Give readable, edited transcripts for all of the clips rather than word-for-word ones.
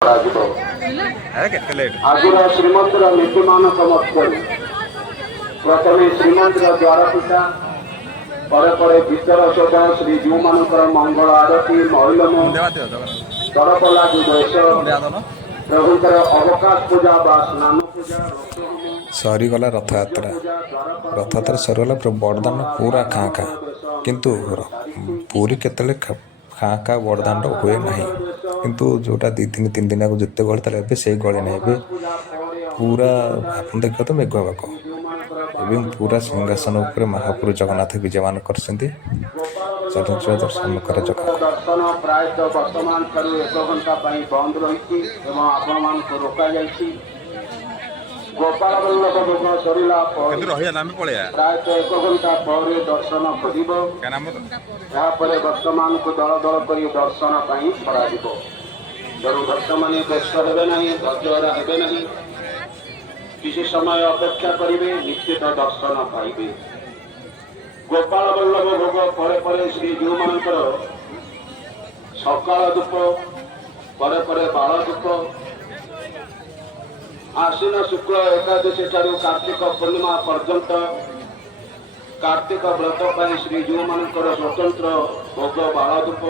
ଆଜିର ଶ୍ରୀମନ୍ଦିର ନୀତିମାନଙ୍କ ମଧ୍ୟରୁ ପ୍ରଥମେ ଶ୍ରୀମନ୍ଦିର ଦ୍ୱାରପିଠା, ପରେ ପରେ ଭିତର ଶୋଭା, ଶ୍ରୀଜୀଉମାନଙ୍କର ମଙ୍ଗଳ ଆରତୀ, ମହିଳମ ତରଫ ଲାଗି ବେଶ, ପ୍ରଭୁଙ୍କର ଅବକାଶ ପୂଜା ବା ସ୍ନାନ ପୂଜା, ସରିଗଲା ରଥଯାତ୍ରା। ରଥଯାତ୍ରା ସରିଗଲା ପୁରା ବଡ଼ଦାଣ୍ଡ ପୁରା ଖାଁ ଖାଁ। କିନ୍ତୁ ପୁରୀ କେତେବେଳେ ଖାଁ ଖାଁ ବଡ଼ଦାଣ୍ଡ ହୁଏ ନାହିଁ। କିନ୍ତୁ ଯେଉଁଟା 2-3 ଦିନ ଆଗକୁ ଯେତେ ଗହଳି ଥିଲା ଏବେ ସେଇ ଗହଳି ନାହିଁ। ଏବେ ପୁରା ଆପଣ ଦେଖିବ ତ ମେଘୁଆ ପାଗ। ଏବେ ପୁରା ସିଂହାସନ ଉପରେ ମହାପ୍ରଭୁ ଜଗନ୍ନାଥ ବିଜୟମାନ କରିଛନ୍ତି। ଚାଲୁଥିବା ଦର୍ଶନ କରେ ଜଗାକୁ। ଦର୍ଶନ ପ୍ରାୟତଃ ବର୍ତ୍ତମାନ ଠାରୁ 1 ଘଣ୍ଟା ପାଇଁ ବନ୍ଦ ରହିଛି ଏବଂ ଆପଣମାନଙ୍କୁ ରୋକାଯାଇଛି। ଗୋପାଳ ବଲ୍ଲଭ ଭୋଗ ସରିଲା ପରେ ପ୍ରାୟତଃ 1 ଘଣ୍ଟା ପରେ ଦର୍ଶନ ଖୋଲିବ। ଏହାପରେ ବର୍ତ୍ତମାନକୁ ଦଳ ଦଳ କରି ଦର୍ଶନ ପାଇଁ ଛଡ଼ାଯିବ। ତେଣୁ ଭକ୍ତମାନେ ବ୍ୟସ୍ତ ହେବେ ନାହିଁ, ଧୈର୍ଯ୍ୟ ହେବେ ନାହିଁ। କିଛି ସମୟ ଅପେକ୍ଷା କରିବେ, ନିଶ୍ଚିତ ଦର୍ଶନ ପାଇବେ। ଗୋପାଳ ବଲ୍ଲଭ ଭୋଗ ପରେ ପରେ ଶ୍ରୀଜୀଉମାନଙ୍କର ସକାଳ ଧୂପ, ପରେ ପରେ ବାଳ ଧୂପ, ଆଶ୍ୱିନ ଶୁକ୍ଳ ଏକାଦଶୀ ଠାରୁ କାର୍ତ୍ତିକ ପୂର୍ଣ୍ଣିମା ପର୍ଯ୍ୟନ୍ତ କାର୍ତ୍ତିକ ବ୍ରତ ପାଇଁ ଶ୍ରୀଜୀଉମାନଙ୍କର ସ୍ୱତନ୍ତ୍ର ଭୋଗ ବାଳ ଧୂପ,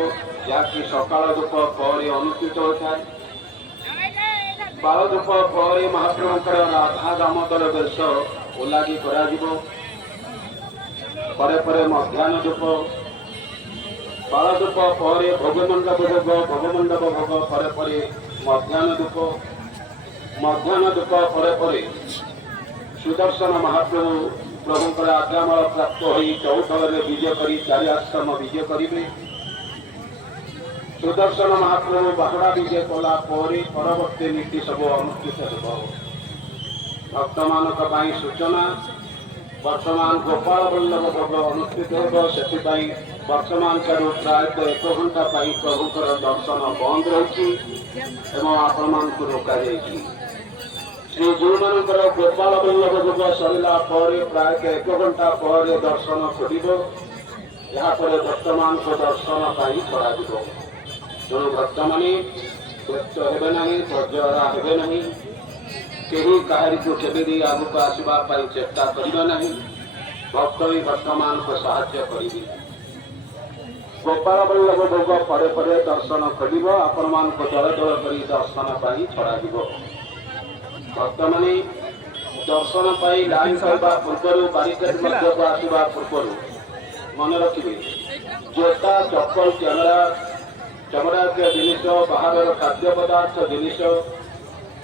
ଯାହାକି ସକାଳ ଧୂପ ପରେ ଅନୁଷ୍ଠିତ ହୋଇଥାଏ। ବାଳ ଧୂପ ପରେ ମହାପ୍ରଭୁଙ୍କର ରାଧା ଦାମୋଦର ବେଶ ଓଲାଗି କରାଯିବ। ପରେ ପରେ ମଧ୍ୟାହ୍ନ ଧୂପ, ବାଳ ଧୂପ ପରେ ଭୋଗମଣ୍ଡପ ଭୋଗ, ଭୋଗମଣ୍ଡପ ଭୋଗ ପରେ ପରେ ମଧ୍ୟାହ୍ନ ଧୂପ, ମଧ୍ୟାହ୍ନ ଧୂପ ପରେ ପରେ ସୁଦର୍ଶନ ମହାପ୍ରଭୁ ପ୍ରଭୁଙ୍କର ଆଜ୍ଞାମାଳ ପ୍ରାପ୍ତ ହୋଇ ଚୌଥରେ ବିଜେ କରି 4 ଆଶ୍ରମ ବିଜେ କରିବେ। ସୁଦର୍ଶନ ମହାପ୍ରଭୁ ବାହୁଡ଼ା ବିଜେ କଲା ପରେ ପରବର୍ତ୍ତୀ ନୀତି ସବୁ ଅନୁଷ୍ଠିତ ହେବ। ଭକ୍ତମାନଙ୍କ ପାଇଁ ସୂଚନା, ବର୍ତ୍ତମାନ ଗୋପାଳ ବଲ୍ଲଭ ଭୋଗ ଅନୁଷ୍ଠିତ ହେବ। ସେଥିପାଇଁ ବର୍ତ୍ତମାନ ଠାରୁ ପ୍ରାୟତଃ 1 ଘଣ୍ଟା ପାଇଁ ପ୍ରଭୁଙ୍କର ଦର୍ଶନ ବନ୍ଦ ରହିଛି ଏବଂ ଆପଣମାନଙ୍କୁ ରୋକାଯାଇଛି। ଶ୍ରୀଜୀଉମାନଙ୍କର ଗୋପାଳ ବଲ୍ଲଭ ଭୋଗ ସରିଲା ପରେ ପ୍ରାୟତଃ 1 ଘଣ୍ଟା ପରେ ଦର୍ଶନ ଖୋଲିବ। ଏହାପରେ ବର୍ତ୍ତମାନକୁ ଦର୍ଶନ ପାଇଁ ଛଡ଼ାଯିବ। ତେଣୁ ଭକ୍ତମାନେ ବ୍ୟସ୍ତ ହେବେ ନାହିଁ, ଧୈର୍ଯ୍ୟ ହେବେ ନାହିଁ। କେହି କାହାରିକୁ ଠେଲି ଦେଇ ଆଗକୁ ଆସିବା ପାଇଁ ଚେଷ୍ଟା କରିବେ ନାହିଁ। ଭକ୍ତ ହିଁ ଭକ୍ତମାନଙ୍କୁ ସାହାଯ୍ୟ କରିବେ। ଗୋପାଳ ବଲ୍ଲଭ ଭୋଗ ପରେ ପରେ ଦର୍ଶନ ଖୋଲିବ। ଆପଣମାନଙ୍କୁ ଦଳ ଦଳ କରି ଦର୍ଶନ ପାଇଁ ଛଡ଼ାଯିବ। ଭକ୍ତମାନେ ଦର୍ଶନ ପାଇଁ ଲାଇନ କରିବା ପୂର୍ବରୁ, ବାରିକେଡ ମଧ୍ୟକୁ ଆସିବା ପୂର୍ବରୁ ମନେ ରଖିବେ, ଜୋତା, ଚପଲ, ଚମଡ଼ାଜାତୀୟ ଜିନିଷ, ବାହାରର ଖାଦ୍ୟ ପଦାର୍ଥ ଜିନିଷ,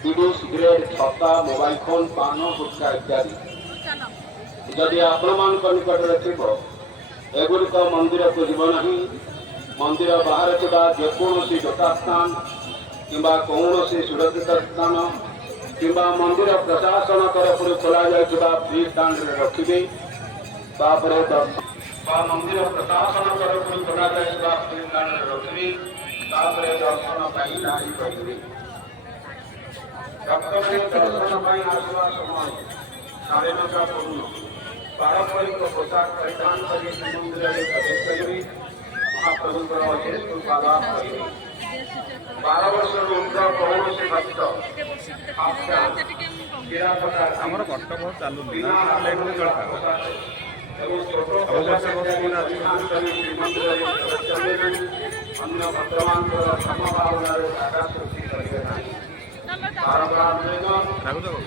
ବିଡ଼ି, ସିଗାରେଟ, ଛତା, ମୋବାଇଲ ଫୋନ, ପାନ, ଗୁଟଖା ଇତ୍ୟାଦି ଯଦି ଆପଣମାନଙ୍କ ନିକଟରେ ଥିବ, ଏଗୁଡ଼ିକ ମନ୍ଦିରକୁ ଯିବ ନାହିଁ। ମନ୍ଦିର ବାହାରେ ଥିବା ଯେକୌଣସି ଯଥାସ୍ଥାନ କିମ୍ବା କୌଣସି ସୁରକ୍ଷିତ ସ୍ଥାନ କିମ୍ବା ମନ୍ଦିର ପ୍ରଶାସନ ତରଫରୁ ଖୋଲାଯାଇଥିବା ଫ୍ରି ଷ୍ଟାଣ୍ଡରେ ରଖିବେ। ତାପରେ ମନ୍ଦିର ପ୍ରଶାସନ ତରଫରୁ ଖୋଲାଯାଇଥିବା ଫ୍ରି ଷ୍ଟାଣ୍ଡରେ ରଖିବେ। ତାପରେ ଦର୍ଶନ ପାଇଁ ଲାଇନ କରିବେ। ଭକ୍ତମାନେ ଦର୍ଶନ ପାଇଁ ଆସିବା ସମୟ 9:30 ପୂର୍ଣ୍ଣ ପାରମ୍ପରିକ ପୋଷାକ ପରିଧାନ କରି ଶ୍ରୀମନ୍ଦିରରେ ପ୍ରବେଶ କରିବେ। ମହାପ୍ରଭୁଙ୍କର ଅଶେଷ ପାଳନ କରିବେ। 12 ବର୍ଷରୁ ଉର୍ଦ୍ଧ୍ୱ କୌଣସି ଭକ୍ତ ଆମର କଟକ ଚାଲୁନି ଏବଂ ଛୋଟ ଶ୍ରୀମନ୍ଦିରରେ ପ୍ରବେଶ କରିବେ ନାହିଁ। ଅନ୍ୟ ଭକ୍ତମାନଙ୍କର ସମଭାବନାରେ ଜାଗା ସୃଷ୍ଟି କରିବେ ନାହିଁ।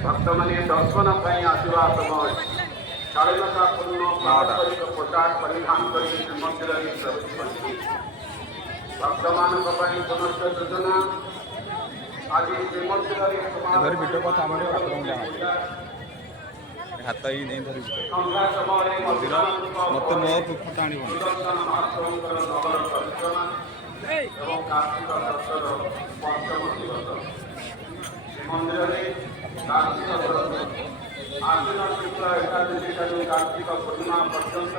ଭକ୍ତମାନେ ଦର୍ଶନ ପାଇଁ ଆସିବା ସମୟ 9:30 ପୂର୍ଣ୍ଣ ପାରମ୍ପରିକ ପୋଷାକ ପରିଧାନ କରି ଶ୍ରୀମନ୍ଦିରରେ ପ୍ରବେଶ କରିବେ। ଭକ୍ତମାନଙ୍କ ପାଇଁ ସମସ୍ତ ସୂଚନା, ଆଜି ଶ୍ରୀମନ୍ଦିରରେ ହାତ ହିଁ ନେଇ ଧରି ସନ୍ଧ୍ୟା ସମୟରେ ମତେ ମୋ ଫଟୋ ଆଣିବ। ମହାପ୍ରଭୁଙ୍କର ନଗର ପରିକ୍ରମା ଏବଂ କାର୍ତ୍ତିକ ବ୍ରତର ପଞ୍ଚମ ଦିବସ। ଶ୍ରୀମନ୍ଦିରରେ କାର୍ତ୍ତିକ ବ୍ରତ ଆଶ୍ୱିନ ଶୁକ୍ଳ ଏକାଦଶୀ ଠାରୁ କାର୍ତ୍ତିକ ପୂର୍ଣ୍ଣିମା ପର୍ଯ୍ୟନ୍ତ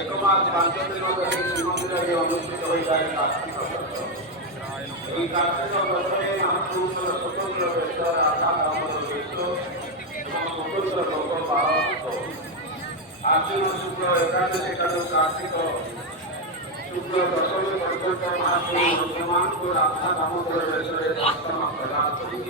1 ମାସ 5 ଦିନ ଧରି ଶ୍ରୀମନ୍ଦିରରେ ଅନୁଷ୍ଠିତ ହୋଇଥାଏ କାର୍ତ୍ତିକ ବ୍ରତ। ଏହି କାର୍ତ୍ତିକ ବ୍ରତରେ ମହାପ୍ରଭୁଙ୍କର ସ୍ୱତନ୍ତ୍ର ବେଶ, ରାଧା ଦାମୋଦର ବେଶ ଏବଂ ସ୍ୱତନ୍ତ୍ର ଭୋଗ ପାଳନ ହେବ। ଆଶ୍ୱିନ ଶୁକ୍ଳ ଏକାଦଶୀ ଠାରୁ କାର୍ତ୍ତିକ ଶୁକ୍ଳ ଦଶମୀ ପର୍ଯ୍ୟନ୍ତ ମହାପ୍ରଭୁ ଭକ୍ତମାନଙ୍କୁ ରାଧା ଦାମୋଦର ବେଶ